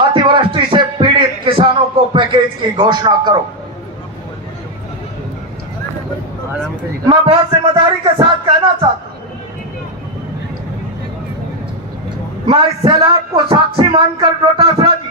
अतिवृष्टि से पीड़ित किसानों को पैकेज की घोषणा करो। मैं बहुत जिम्मेदारी के साथ कहना चाहता हूं, मैं इस सैलाब को साक्षी मानकर डोटासरा जी,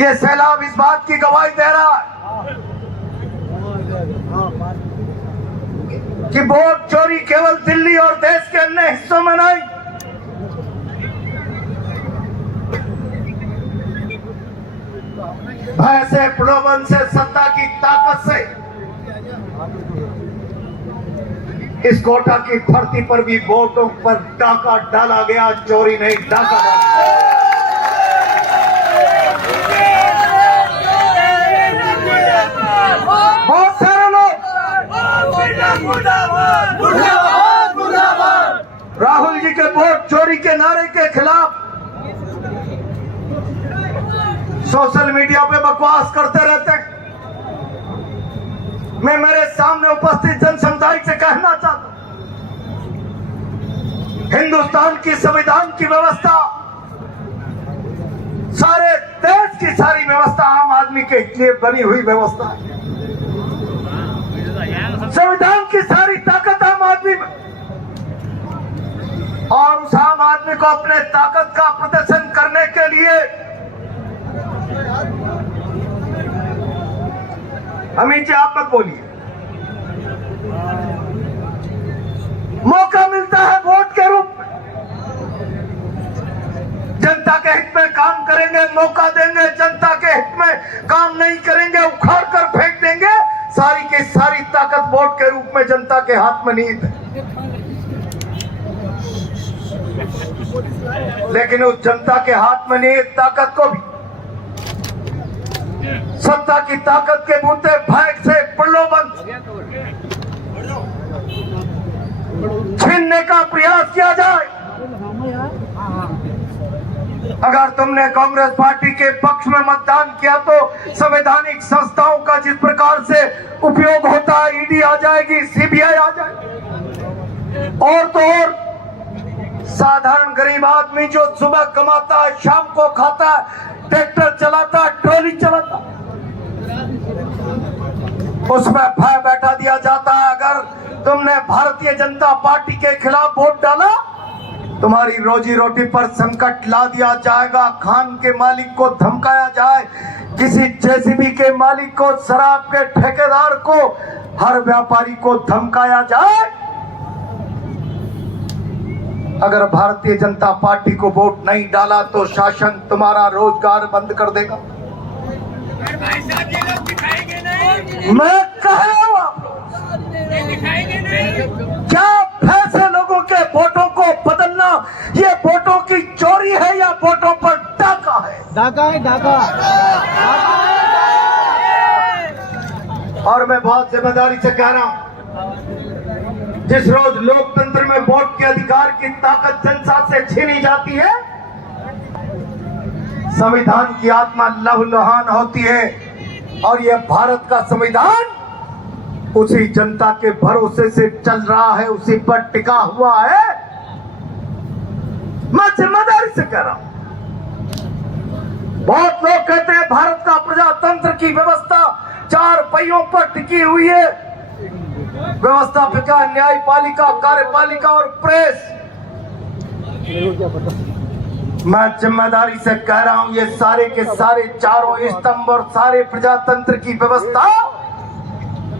ये सैलाब इस बात की गवाही दे रहा है कि वोट चोरी केवल दिल्ली और देश के अन्य हिस्सों में नहीं, भय से, प्रलोभन से, सत्ता की ताकत से इस कोटा की धरती पर भी वोटों पर डाका डाला गया, चोरी नहीं डाका डाला। बहुत सारे लोग राहुल जी के वोट चोरी के नारे के खिलाफ सोशल मीडिया पे बकवास करते रहते हैं। मैं मेरे सामने उपस्थित जनसमुदाय से कहना चाहता हूं, हिंदुस्तान की संविधान की व्यवस्था, सारे देश की सारी व्यवस्था आम आदमी के लिए बनी हुई व्यवस्था है। संविधान की सारी ताकत आम आदमी में, और उस आम आदमी को अपने ताकत का प्रदर्शन करने के लिए अमित जी आप मत बोलिए, मौका मिलता है वोट के रूप में, जनता के हित में काम करेंगे, मौका देंगे, जनता के हित में काम नहीं करेंगे, उखाड़ कर फेंक देंगे। सारी की सारी ताकत वोट के रूप में जनता के हाथ में निहित है। लेकिन उस जनता के हाथ में निहित ताकत को भी सत्ता की ताकत के बूते, भय से, प्रलोभन छीनने का प्रयास किया जाए। अगर तुमने कांग्रेस पार्टी के पक्ष में मतदान किया तो संवैधानिक संस्थाओं का जिस प्रकार से उपयोग होता है, ईडी आ जाएगी, सीबीआई आ जाएगी, और तो और साधारण गरीब आदमी जो सुबह कमाता है, शाम को खाता है, ट्रैक्टर चलाता है, ट्रॉली चलाता है, उसमें भय बैठा दिया जाता है। अगर तुमने भारतीय जनता पार्टी के खिलाफ वोट डाला, तुम्हारी रोजी रोटी पर संकट ला दिया जाएगा। खान के मालिक को धमकाया जाए, किसी जेसीबी के मालिक को, शराब के ठेकेदार को, हर व्यापारी को धमकाया जाए। अगर भारतीय जनता पार्टी को वोट नहीं डाला तो शासन तुम्हारा रोजगार बंद कर देगा। मैं कह रहा हूं आप क्या फैसले लोगों के वोटों को बदलना, ये वोटों की चोरी है या वोटों पर डाका है? डाका है, डाका। और मैं बहुत जिम्मेदारी से कह रहा हूं, जिस रोज लोकतंत्र में वोट के अधिकार की ताकत जनता से छीनी जाती है, संविधान की आत्मा लहूलुहान होती है। और यह भारत का संविधान उसी जनता के भरोसे से चल रहा है, उसी पर टिका हुआ है। मैं जिम्मेदारी से कह रहा हूं। बहुत लोग कहते हैं भारत का प्रजातंत्र की व्यवस्था 4 पहियों पर टिकी हुई है, व्यवस्थापिका, न्यायपालिका, कार्यपालिका और प्रेस। मैं जिम्मेदारी से कह रहा हूं, ये सारे के सारे चारों स्तंभ और सारे प्रजातंत्र की व्यवस्था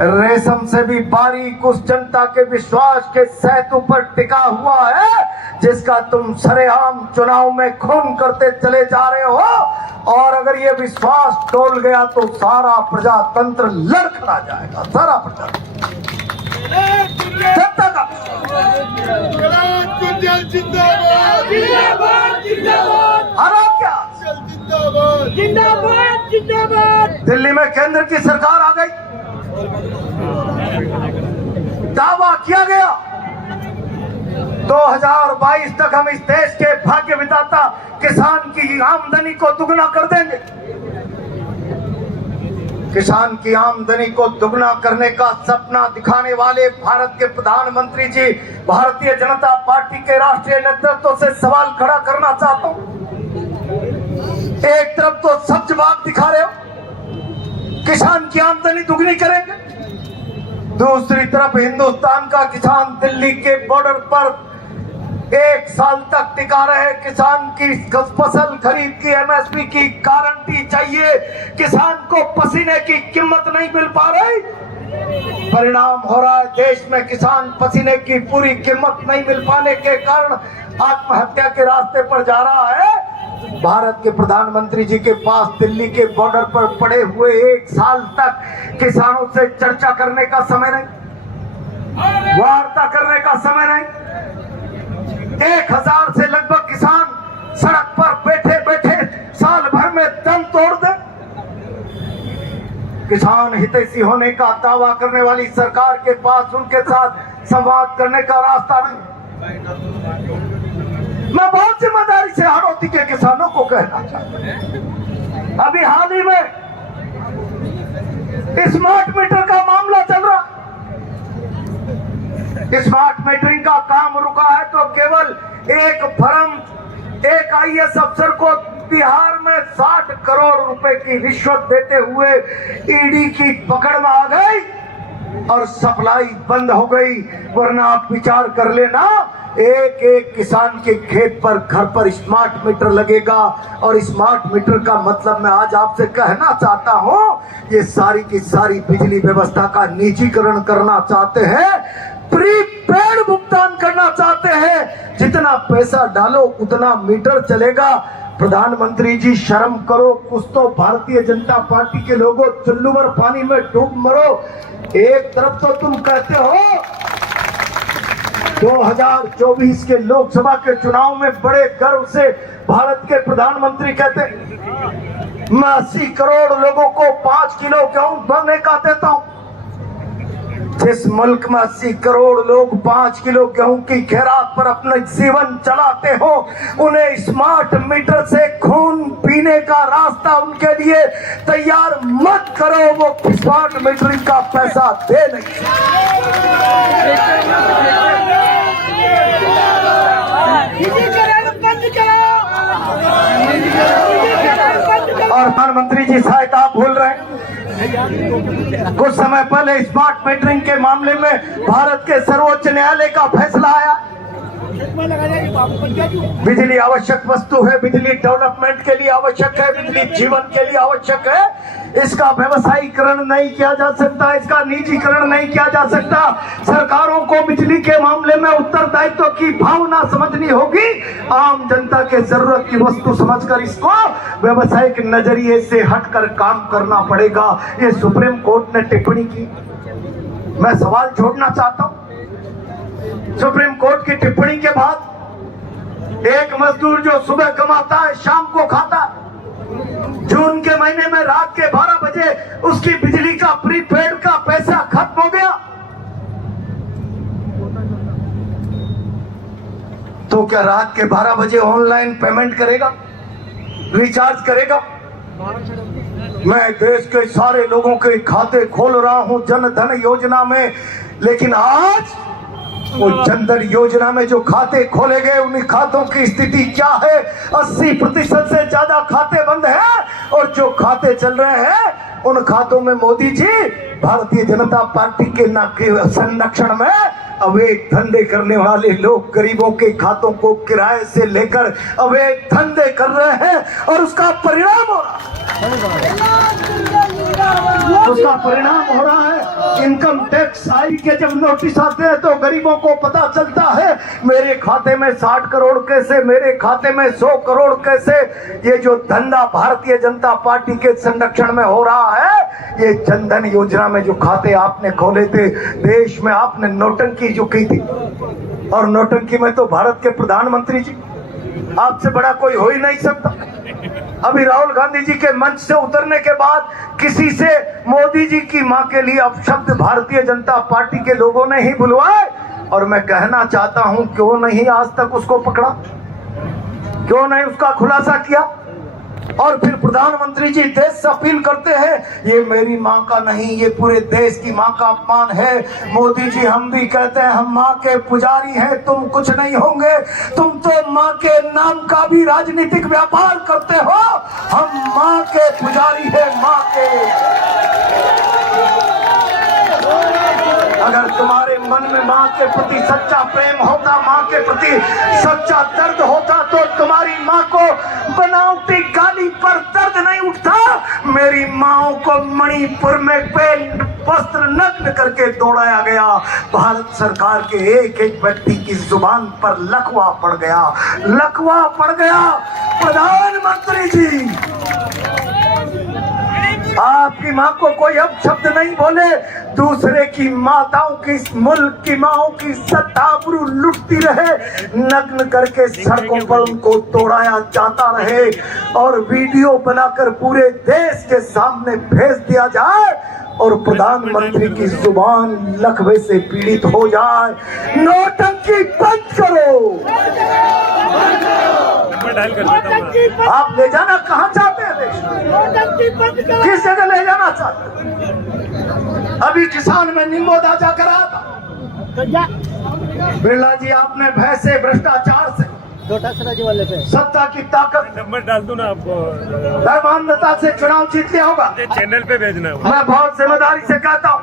रेशम से भी बारीक उस जनता के विश्वास के सेतु पर टिका हुआ है, जिसका तुम सरेआम चुनाव में खून करते चले जा रहे हो। और अगर ये विश्वास टोल गया तो सारा प्रजातंत्र लड़खड़ा जाएगा, सारा प्रजातंत्र। जनता का हरा क्या? दिल्ली में केंद्र की सरकार आ गई, दावा किया गया 2022 तक हम इस देश के भाग्य विधाता किसान की आमदनी को दुगना कर देंगे। किसान की आमदनी को दुगना करने का सपना दिखाने वाले भारत के प्रधानमंत्री जी भारतीय जनता पार्टी के राष्ट्रीय नेतृत्व से सवाल खड़ा करना चाहता हूं। एक तरफ तो सब जवाब दिखा रहे हो, किसान की आमदनी दुगनी करेंगे, दूसरी तरफ हिंदुस्तान का किसान दिल्ली के बॉर्डर पर 1 साल तक टिका रहे, किसान की फसल खरीद की एमएसपी की गारंटी चाहिए, किसान को पसीने की कीमत नहीं मिल पा रही। परिणाम हो रहा है देश में किसान पसीने की पूरी कीमत नहीं मिल पाने के कारण आत्महत्या के रास्ते पर जा रहा है। भारत के प्रधानमंत्री जी के पास दिल्ली के बॉर्डर पर पड़े हुए 1 साल तक किसानों से चर्चा करने का समय नहीं, वार्ता करने का समय नहीं। 1000 से लगभग किसान सड़क पर बैठे बैठे साल भर में दम तोड़ दे। किसान हितैषी होने का दावा करने वाली सरकार के पास उनके साथ संवाद करने का रास्ता नहीं। मैं बहुत जिम्मेदारी से हाड़ौती के किसानों को कहना चाहता हूं, अभी हाल ही में स्मार्ट मीटर का मामला चल रहा, स्मार्ट मीटरिंग का काम रुका है तो केवल एक फर्म एक आईएएस अफसर को बिहार में 60 करोड़ रुपए की रिश्वत देते हुए ईडी की पकड़ में आ गई और सप्लाई बंद हो गई। वरना आप विचार कर लेना, एक एक किसान के खेत पर घर पर स्मार्ट मीटर लगेगा। और स्मार्ट मीटर का मतलब मैं आज आपसे कहना चाहता हूं, ये सारी की सारी बिजली व्यवस्था का निजीकरण करना चाहते हैं, प्रीपेड भुगतान करना चाहते हैं। जितना पैसा डालो उतना मीटर चलेगा। प्रधानमंत्री जी शर्म करो कुछ तो, भारतीय जनता पार्टी के लोगों, चुल्लू भर पानी में डूब मरो। एक तरफ तो तुम कहते हो 2024 के लोकसभा के चुनाव में बड़े गर्व से भारत के प्रधानमंत्री कहते मैं 80 करोड़ लोगों को 5 किलो गेहूं भरने का देता हूं। जिस मुल्क में 80 करोड़ लोग 5 किलो गेहूं की खैरात पर अपना जीवन चलाते हो, उन्हें स्मार्ट मीटर से खून पीने का रास्ता उनके लिए तैयार मत करो। वो स्मार्ट मीटरिंग का पैसा दे नहीं। और प्रधानमंत्री जी शायद आप भूल रहे हैं, कुछ समय पहले स्मार्ट मीटरिंग के मामले में भारत के सर्वोच्च न्यायालय का फैसला आया। बिजली आवश्यक वस्तु है, बिजली डेवलपमेंट के लिए आवश्यक है, बिजली जीवन के लिए आवश्यक है। इसका व्यवसायीकरण नहीं किया जा सकता, इसका निजीकरण नहीं किया जा सकता। सरकारों को बिजली के मामले में उत्तरदायित्व की भावना समझनी होगी। आम जनता के जरूरत की वस्तु समझकर इसको व्यवसायिक नजरिए से हटकर काम करना पड़ेगा। ये सुप्रीम कोर्ट ने टिप्पणी की। मैं सवाल छोड़ना चाहता हूं, सुप्रीम कोर्ट की टिप्पणी के बाद एक मजदूर जो सुबह कमाता है शाम को खाता, जून के महीने में रात के 12 बजे उसकी बिजली का प्रीपेड का पैसा खत्म हो गया, तो क्या रात के 12 बजे ऑनलाइन पेमेंट करेगा, रिचार्ज करेगा? मैं देश के सारे लोगों के खाते खोल रहा हूं जन धन योजना में, लेकिन आज वो जनधन योजना में जो खाते खोले गए उन खातों की स्थिति क्या है? 80% से ज्यादा खाते बंद हैं और जो खाते चल रहे हैं उन खातों में मोदी जी भारतीय जनता पार्टी के संरक्षण में अवैध धंधे करने वाले लोग गरीबों के खातों को किराए से लेकर अवैध धंधे कर रहे हैं और उसका परिणाम हो रहा है इनकम टैक्स आई के जब नोटिस आते हैं तो गरीबों को पता चलता है मेरे खाते में 60 करोड़ कैसे, मेरे खाते में 100 करोड़ कैसे। ये जो धंधा भारतीय जनता पार्टी के संरक्षण में हो रहा है, ये जनधन योजना में जो खाते आपने खोले थे, देश में आपने नोटंकी जो की थी, और नोटंकी में तो भारत के प्रधानमंत्री जी आपसे बड़ा कोई हो ही नहीं सकता। अभी राहुल गांधी जी के मंच से उतरने के बाद किसी से मोदी जी की मां के लिए अपशब्द भारतीय जनता पार्टी के लोगों ने ही बुलवाए। और मैं कहना चाहता हूं, क्यों नहीं आज तक उसको पकड़ा, क्यों नहीं उसका खुलासा किया? और फिर प्रधानमंत्री जी देश से अपील करते हैं ये मेरी माँ का नहीं, ये पूरे देश की माँ का अपमान है। मोदी जी हम भी कहते हैं हम माँ के पुजारी हैं, तुम कुछ नहीं होंगे, तुम तो माँ के नाम का भी राजनीतिक व्यापार करते हो। हम माँ के पुजारी हैं, माँ के। अगर तुम्हारे मन में माँ के प्रति सच्चा प्रेम होता, माँ के प्रति सच्चा दर्द होता, तो तुम्हारी माँ को बनावटी गाली पर दर्द नहीं उठता। मेरी माँओं को मणिपुर में पेन वस्त्र नग्न करके दौड़ाया गया। भारत सरकार के एक एक व्यक्ति की जुबान पर लकवा पड़ गया, लकवा पड़ गया। प्रधानमंत्री जी आपकी माँ को कोई अब शब्द नहीं बोले, दूसरे की माताओं की, मुल्क की माओं की सत्ताबरू लुटती रहे, नग्न करके सड़कों पर उनको तोड़ाया जाता रहे और वीडियो बनाकर पूरे देश के सामने भेज दिया जाए और प्रधानमंत्री की जुबान लकवे से पीड़ित हो जाए। नौटंकी बंद करो। आप ले जाना कहाँ चाहते हैं देश? किस जगह ले जाना चाहते हैं? अभी किसान में निम्बोदा जाकर आता। बिरला जी आपने भैंसे भ्रष्टाचार से सत्ता की ताकत नंबर डाल दूं ना आपको, ईमानदारी से चुनाव जीत लिया होगा। चैनल पे भेजना है। मैं बहुत जिम्मेदारी से कहता हूँ,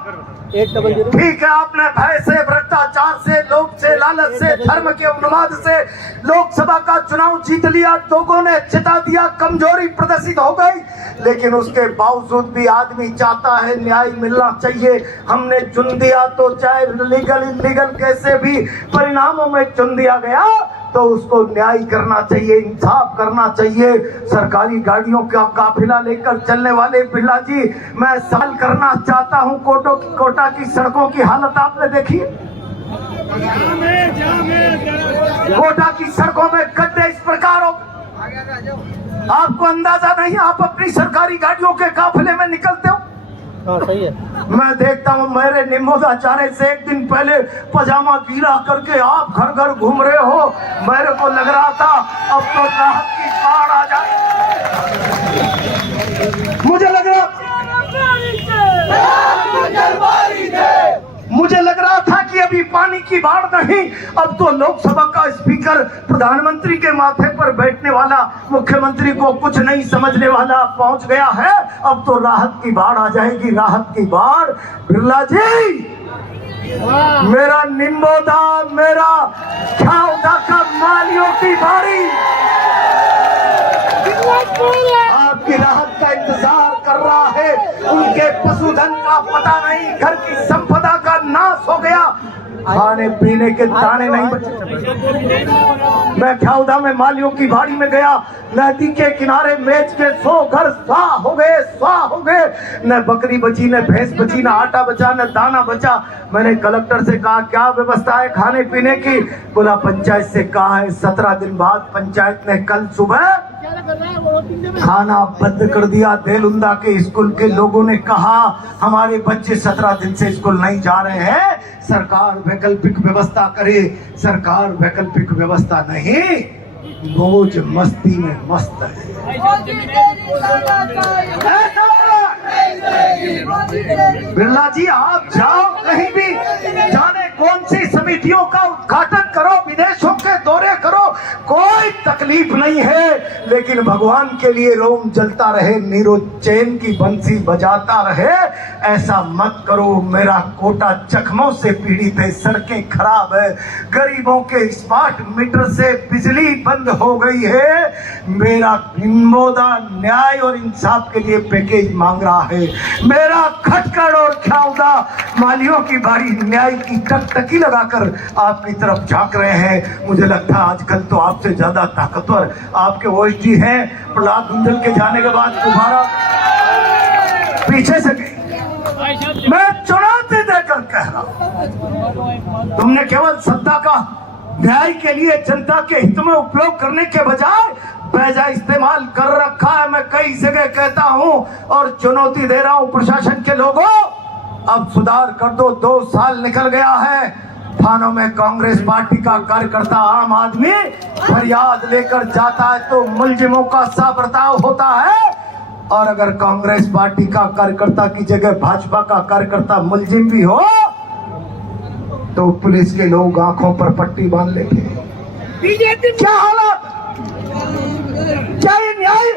ठीक है आपने भय से, भ्रष्टाचार से, लोभ से, लालच से, धर्म के उन्माद से लोकसभा का चुनाव जीत लिया, लोगों ने चिता दिया, कमजोरी प्रदर्शित हो गई, लेकिन उसके बावजूद भी आदमी चाहता है न्याय मिलना चाहिए। हमने चुन दिया तो चाहे लीगल इलीगल कैसे भी परिणामों में चुन दिया गया तो उसको न्याय करना चाहिए, इंसाफ करना चाहिए। सरकारी गाड़ियों का काफिला लेकर चलने वाले बिरला जी, मैं सवाल करना चाहता हूं, कोटा की सड़कों की हालत आपने देखी? कोटा की सड़कों में गड्ढे इस प्रकार हो, आपको अंदाजा नहीं, आप अपनी सरकारी गाड़ियों के काफिले में निकलते हो। सही है। मैं देखता हूँ मेरे निम्बोदा जाने से एक दिन पहले पजामा गीला करके आप घर घर घूम रहे हो। मेरे को लग रहा था अब तो राहत की बाढ़ आ जाए, मुझे लग रहा था कि अभी पानी की बाढ़ नहीं, अब तो लोकसभा का स्पीकर प्रधानमंत्री के माथे पर बैठने वाला, मुख्यमंत्री को कुछ नहीं समझने वाला पहुंच गया है। अब तो राहत की बाढ़ आ जाएगी, राहत की बाढ़। बिरला जी मेरा निम्बोदा, मेरा छावदा का मालियों की बारी आपकी राहत का इंतजार कर रहा है। उनके पशुधन का पता नहीं, घर की संपदा का नाश हो गया, खाने पीने के दाने नहीं बचे। मैं छावदा में मालियों की बाड़ी में गया, नदी के किनारे मेज के 100 घर स्वाह हो गए, स्वाह हो गए। न बकरी बची, न भैंस बची, न आटा बचा, न दाना बचा। मैंने कलेक्टर से कहा क्या व्यवस्था है खाने पीने की? बोला पंचायत से कहा है। 17 दिन बाद पंचायत ने कल सुबह खाना बंद कर दिया। देलुंदा के स्कूल के लोगों ने कहा हमारे बच्चे 17 दिन से स्कूल नहीं जा रहे हैं, सरकार वैकल्पिक व्यवस्था करे। सरकार वैकल्पिक व्यवस्था नहीं, मौज मस्ती में मस्त है। बिरला जी आप जाओ कहीं भी, जाने कौन सी समितियों का उद्घाटन करो, विदेशों के दौरे करो, कोई तकलीफ नहीं है, लेकिन भगवान के लिए रोम जलता रहे, नीरो चैन की बंसी बजाता रहे, ऐसा मत करो। मेरा कोटा जख्मों से पीड़ित है, सड़कें खराब है, गरीबों के स्मार्ट मीटर से बिजली बंद हो गई है। मेरा निम्बोदा न्याय और इंसाफ के लिए पैकेज मांग रहा है। मेरा खटखड़ और छावदा मालियों की बारी न्याय की टकटकी लगाकर आपकी तरफ झांक रहे हैं। मुझे लगता है आजकल तो आपसे ज्यादा ताकतवर आपके ओएसडी हैं। प्रहलाद गुंजल के जाने के बाद दोबारा पीछे से गई। मैं चुनौती देकर कह रहा हूं, तुमने केवल सत्ता का न्याय के लिए जनता के हित में उपयोग करने के बजाय बेजा इस्तेमाल कर रखा है। मैं कई जगह कहता हूं और चुनौती दे रहा हूं प्रशासन के लोगों, अब सुधार कर दो। 2 साल निकल गया है, थानों में कांग्रेस पार्टी का कार्यकर्ता आम आदमी फरियाद लेकर जाता है तो मुलजिमों का सा बर्ताव होता है, और अगर कांग्रेस पार्टी का कार्यकर्ता की जगह भाजपा का कार्यकर्ता मुलजिम भी हो तो पुलिस के लोग आंखों पर पट्टी बांध लेते हैं। क्या हालत, क्या ये न्याय?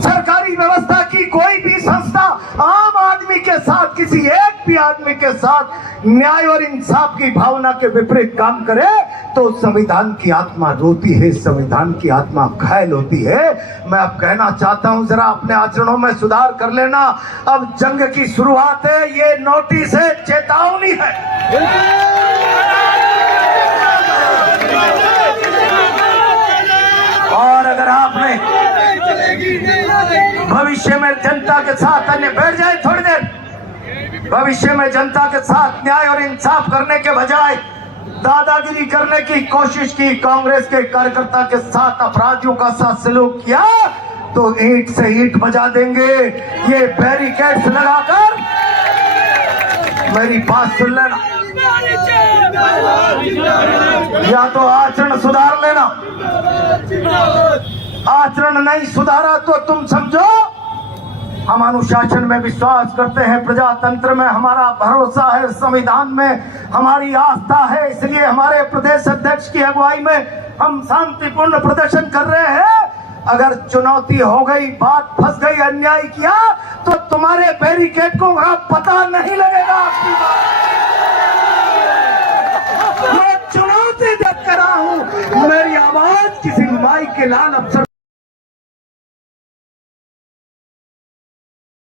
सरकारी व्यवस्था की कोई भी संस्था आम आदमी के साथ, किसी एक भी आदमी के साथ न्याय और इंसाफ की भावना के विपरीत काम करे तो संविधान की आत्मा रोती है, संविधान की आत्मा घायल होती है। मैं अब कहना चाहता हूं, जरा अपने आचरणों में सुधार कर लेना। अब जंग की शुरुआत है, ये नोटिस है, चेतावनी है। और अगर आपने भविष्य में जनता के साथ, अन्य बैठ जाए थोड़ी देर, भविष्य में जनता के साथ न्याय और इंसाफ करने के बजाय दादागिरी करने की कोशिश की, कांग्रेस के कार्यकर्ता के साथ अपराधियों का साथ सलूक किया तो ईंट से ईंट बजा देंगे। ये बैरिकेड्स लगाकर, मेरी बात सुन लेना, या तो आचरण सुधार लेना, आचरण नहीं सुधारा तो तुम समझो हम अनुशासन में विश्वास करते हैं, प्रजातंत्र में हमारा भरोसा है, संविधान में हमारी आस्था है, इसलिए हमारे प्रदेश अध्यक्ष की अगुवाई में हम शांतिपूर्ण प्रदर्शन कर रहे हैं। अगर चुनौती हो गई, बात फंस गई, अन्याय किया तो तुम्हारे बैरिकेड को वहां पता नहीं लगेगा। आपकी मैं चुनौती देख कर रहा हूं, मेरी आवाज किसी माई के लाल अफसर